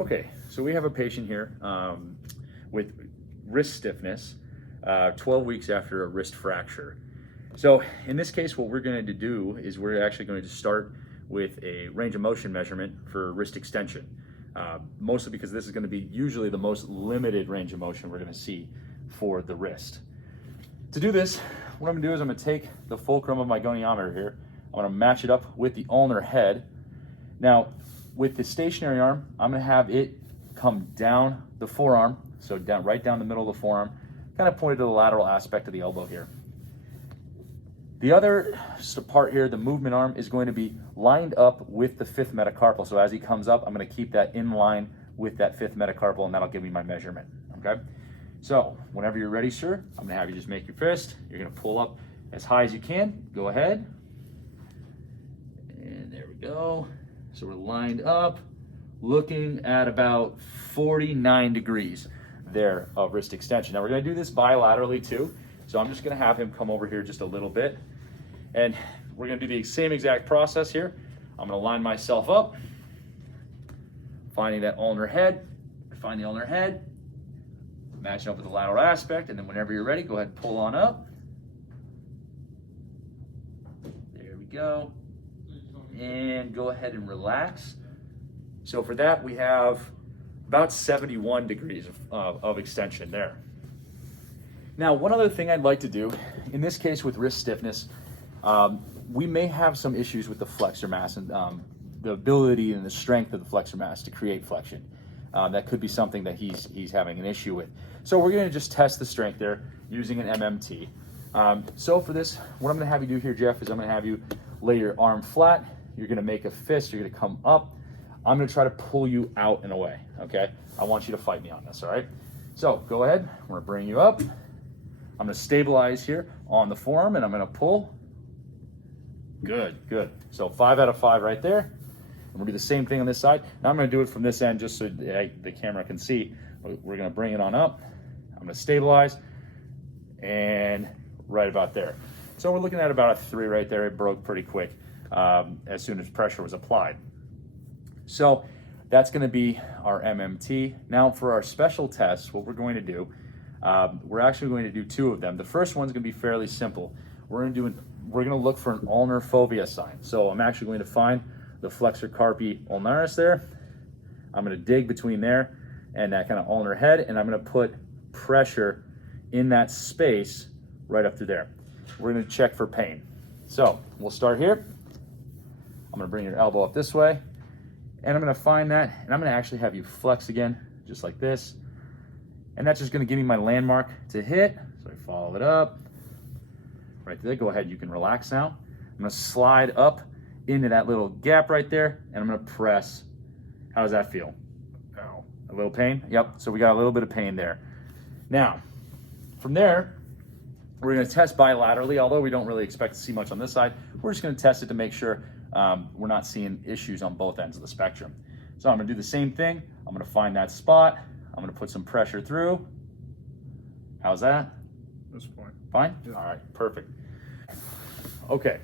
Okay, so we have a patient here with wrist stiffness 12 weeks after a wrist fracture. So in this case, what we're going to do is we're actually going to start with a range of motion measurement for wrist extension, mostly because this is going to be usually the most limited range of motion we're going to see for the wrist. To do this, what I'm going to do is I'm going to take the fulcrum of my goniometer here. I'm going to match it up with the ulnar head. Now, with the stationary arm, I'm going to have it come down the forearm, so right down the middle of the forearm, kind of pointed to the lateral aspect of the elbow here. The other part here, the movement arm, is going to be lined up with the fifth metacarpal. So as he comes up, I'm going to keep that in line with that fifth metacarpal, and that'll give me my measurement, okay? So whenever you're ready, sir, I'm going to have you just make your fist. You're going to pull up as high as you can. Go ahead. And there we go. So we're lined up, looking at about 49 degrees there of wrist extension. Now we're going to do this bilaterally too. So I'm just going to have him come over here just a little bit. And we're going to do the same exact process here. I'm going to line myself up, finding that ulnar head, find the ulnar head, matching up with the lateral aspect, and then whenever you're ready, go ahead and pull on up. There we go. And go ahead and relax. So for that, we have about 71 degrees of extension there. Now, one other thing I'd like to do, in this case with wrist stiffness, we may have some issues with the flexor mass and the ability and the strength of the flexor mass to create flexion. That could be something that he's having an issue with. So we're going to just test the strength there using an MMT. So for this, what I'm going to have you do here, Jeff, is I'm going to have you lay your arm flat. You're going to make a fist. You're going to come up. I'm going to try to pull you out and away, okay? I want you to fight me on this, all right? So go ahead. I'm going to bring you up. I'm going to stabilize here on the forearm, and I'm going to pull. Good, good. So 5 out of 5 right there. And we'll do the same thing on this side. Now I'm going to do it from this end just so the camera can see. We're going to bring it on up. I'm going to stabilize, and right about there. So we're looking at about a 3 right there. It broke pretty quick as soon as pressure was applied. So that's going to be our MMT. Now for our special tests, what we're going to do, we're actually going to do 2 of them. The first one's going to be fairly simple. We're going to look for an ulnar fovea sign. So I'm actually going to find the flexor carpi ulnaris there. I'm going to dig between there and that kind of ulnar head, and I'm going to put pressure in that space right up through there. We're going to check for pain. So we'll start here. I'm going to bring your elbow up this way, and I'm going to find that, and I'm going to actually have you flex again, just like this. And that's just going to give me my landmark to hit. So I follow it up right there. Go ahead, you can relax now. I'm going to slide up into that little gap right there, and I'm going to press. How does that feel? Ow. A little pain? Yep. So we got a little bit of pain there. Now, from there, we're going to test bilaterally, although we don't really expect to see much on this side. We're just going to test it to make sure we're not seeing issues on both ends of the spectrum. So I'm going to do the same thing. I'm going to find that spot. I'm going to put some pressure through. How's that? That's fine. Fine? Yeah. All right, perfect. Okay,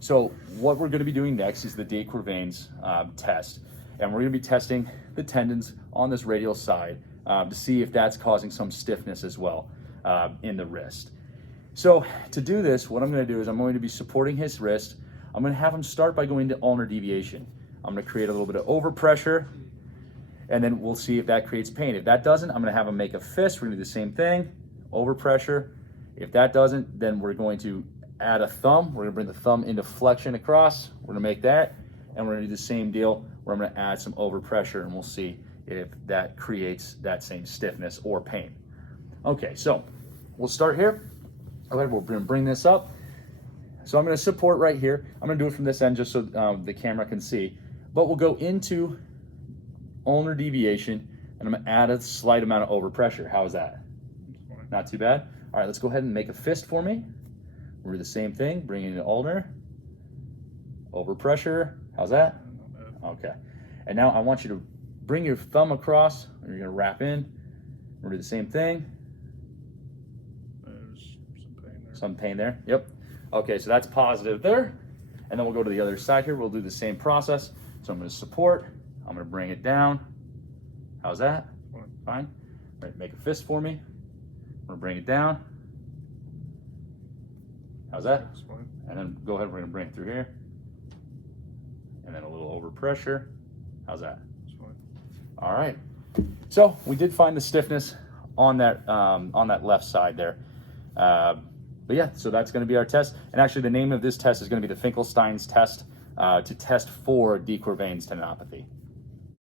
so what we're going to be doing next is the de Quervain's test. And we're going to be testing the tendons on this radial side to see if that's causing some stiffness as well in the wrist. So to do this, what I'm going to do is I'm going to be supporting his wrist. I'm going to have him start by going to ulnar deviation. I'm going to create a little bit of overpressure, and then we'll see if that creates pain. If that doesn't, I'm going to have him make a fist. We're going to do the same thing, overpressure. If that doesn't, then we're going to add a thumb. We're going to bring the thumb into flexion across. We're going to make that, and we're going to do the same deal where I'm going to add some overpressure, and we'll see if that creates that same stiffness or pain. Okay, so we'll start here. All right, we're going to bring this up. So I'm going to support right here. I'm going to do it from this end just so the camera can see. But we'll go into ulnar deviation, and I'm going to add a slight amount of overpressure. How is that? Not too bad? All right, let's go ahead and make a fist for me. We'll do the same thing, bring it into ulnar. Overpressure. How's that? Okay. And now I want you to bring your thumb across, and you're going to wrap in. We'll do the same thing. There's some pain there. Some pain there? Yep. Okay, so that's positive there. And then we'll go to the other side here. We'll do the same process. So I'm going to support. I'm going to bring it down. How's that? Fine. Fine. All right, make a fist for me. I'm gonna bring it down. How's that? That's fine. And then go ahead, we're gonna bring it through here. And then a little over pressure. How's that? That's fine. All right. So we did find the stiffness on that left side there. But yeah, so that's going to be our test. And actually, the name of this test is going to be the Finkelstein's test to test for de Quervain's tendinopathy.